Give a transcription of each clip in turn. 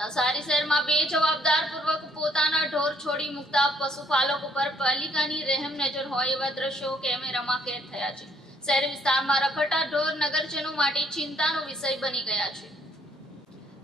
નવસારી શહેરમાં બેજવાબદારપૂર્વક પોતાના ઢોર છોડી મૂકતા પશુપાલકો પર પાલિકાની રહેમ નજર હોય એવા દ્રશ્યો કેમેરામાં કેદ થયા છે। શહેરી વિસ્તારમાં રખડતા ઢોર નગરજનો માટે ચિંતાનો વિષય બની ગયા છે।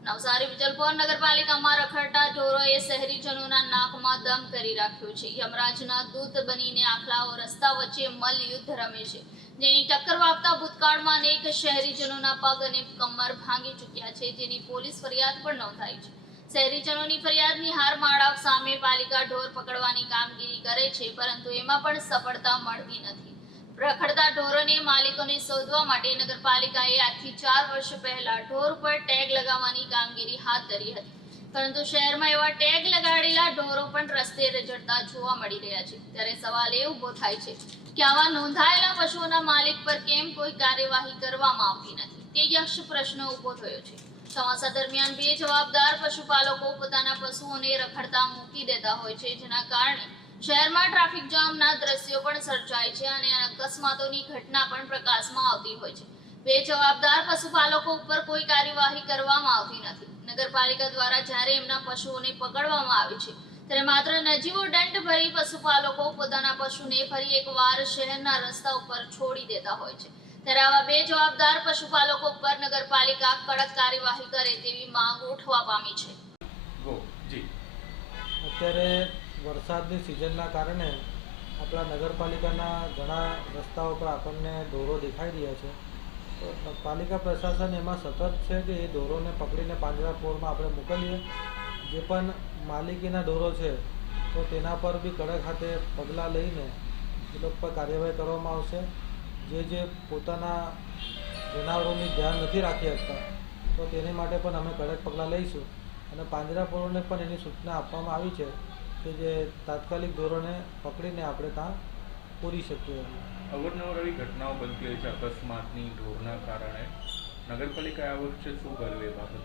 નવસારી વિજલપોર નગરપાલિકામાં રખડતા ઢોરોએ શહેરીજનોના નાકમાં દમ કરી રાખ્યો છે। યમરાજના દૂત બનીને આખલાઓ રસ્તા વચ્ચે મલ્લ યુદ્ધ રમે છે, જેની ટક્કર વાગતા ભૂતકાળમાં અનેક શહેરીજનોના પગ અને કમર ભાંગી ચૂક્યા છે, જેની પોલીસ ફરિયાદ પણ નોંધાઈ છે। શહેરીજનોની ફરિયાદની હાર માળાવ સામે પાલિકા ઢોર પકડવાની કામગીરી કરે છે, પરંતુ એમાં પણ સફળતા મળતી નથી। રખડતા ઢોરોને માલિકોને શોધવા માટે નગરપાલિકાએ આજથી 4 વર્ષ પહેલા ઢોર પર ટેગ લગાવવાની કામગીરી હાથ ધરી હતી, પરંતુ શહેરમાં એવા ટેગ લગાડેલા ઢોરો પણ રસ્તે રઝળતા જોવા મળી રહ્યા છે। ત્યારે સવાલ એ ઊભો થાય છે કે આવા નોંધાયેલા પશુઓના માલિક પર કેમ કોઈ કાર્યવાહી કરવામાં આવતી નથી, તે યક્ષ પ્રશ્ન ઊભો થયો છે। ચોમાસા દરમિયાન બેજવાબદાર પશુપાલકો પોતાના પશુઓને રખડતા મૂકી દેતા હોય છે, જેના કારણે શહેરમાં ટ્રાફિક જામના દ્રશ્યો પણ સર્જાય છે અને અકસ્માતોની ઘટના પણ પ્રકાશમાં આવતી હોય છે। બેજવાબદાર પશુપાલકો ઉપર કોઈ કાર્યવાહી કરવામાં આવતી નથી। નગરપાલિકા દ્વારા જ્યારે એમના પશુઓને પકડવામાં આવે છે, ત્યારે માત્ર નજીવો દંડ ભરી પશુપાલકો પોતાના પશુને ફરી એકવાર શહેરના રસ્તા ઉપર છોડી દેતા હોય છે। ત્યારે આવા બેજવાબદાર પશુપાલકો પર નગરપાલિકા કડક કાર્યવાહી કરે તેવી માંગ ઉઠવા પામી છે। અત્યારે વરસાદની સિઝનના કારણે આપણા નગરપાલિકાના ઘણા રસ્તાઓ પર આપણને ઢોરો દેખાઈ રહ્યા છે, તો પાલિકા પ્રશાસન એમાં સતત છે કે એ ઢોરોને પકડીને પાંજરાપોળમાં આપણે મોકલીએ। જે પણ માલિકીના ઢોરો છે તો તેના પર બી કડક હાથે પગલાં લઈને એ લોકો પર કાર્યવાહી કરવામાં આવશે। જે પોતાના જનાવરોની ધ્યાન નથી રાખી શકતા તો તેની માટે પણ અમે કડક પગલાં લઈશું અને પાંજરાપોળોને પણ એની સૂચના આપવામાં આવી છે કે જે તાત્કાલિક ઢોરોને પકડીને આપણે ત્યાં પૂરી શકીએ। અવારનવાર આવી ઘટનાઓ બનતી હોય છે અકસ્માતની ઢોરના કારણે, નગરપાલિકાએ આ વર્ષે શું કર્યું એ બાબતે?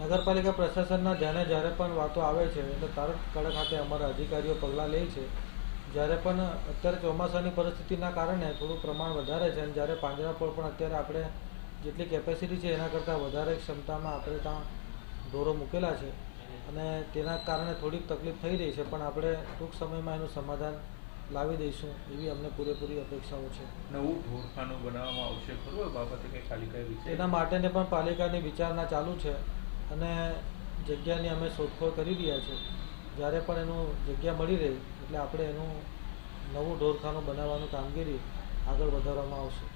નગરપાલિકા પ્રશાસનના ધ્યાને જ્યારે પણ વાતો આવે છે એટલે તરત કડક હાથે અમારા અધિકારીઓ પગલાં લે છે। જ્યારે પણ અત્યારે ચોમાસાની પરિસ્થિતિના કારણે થોડું પ્રમાણ વધારે છે અને જ્યારે પાંજરાપોળ પણ અત્યારે આપણે જેટલી કેપેસિટી છે એના કરતાં વધારે ક્ષમતામાં આપણે ત્યાં ઢોરો મૂકેલા છે અને તેના કારણે થોડીક તકલીફ થઈ રહી છે, પણ આપણે ટૂંક સમયમાં એનું સમાધાન લાવી દઈશું એવી અમને પૂરેપૂરી અપેક્ષાઓ છે। નવું ઢોરખાનું બનાવવામાં આવશે ખરું? બાબતે કંઈ પાલિકાએ વિચાર? એના માટેને પણ પાલિકાની વિચારણા ચાલુ છે અને જગ્યાની અમે શોધખોળ કરી રહ્યા છીએ। જ્યારે પણ એનું જગ્યા મળી રહે એટલે આપણે એનું નવું ઢોરખાનું બનાવવાનું કામગીરી આગળ વધારવામાં આવશે।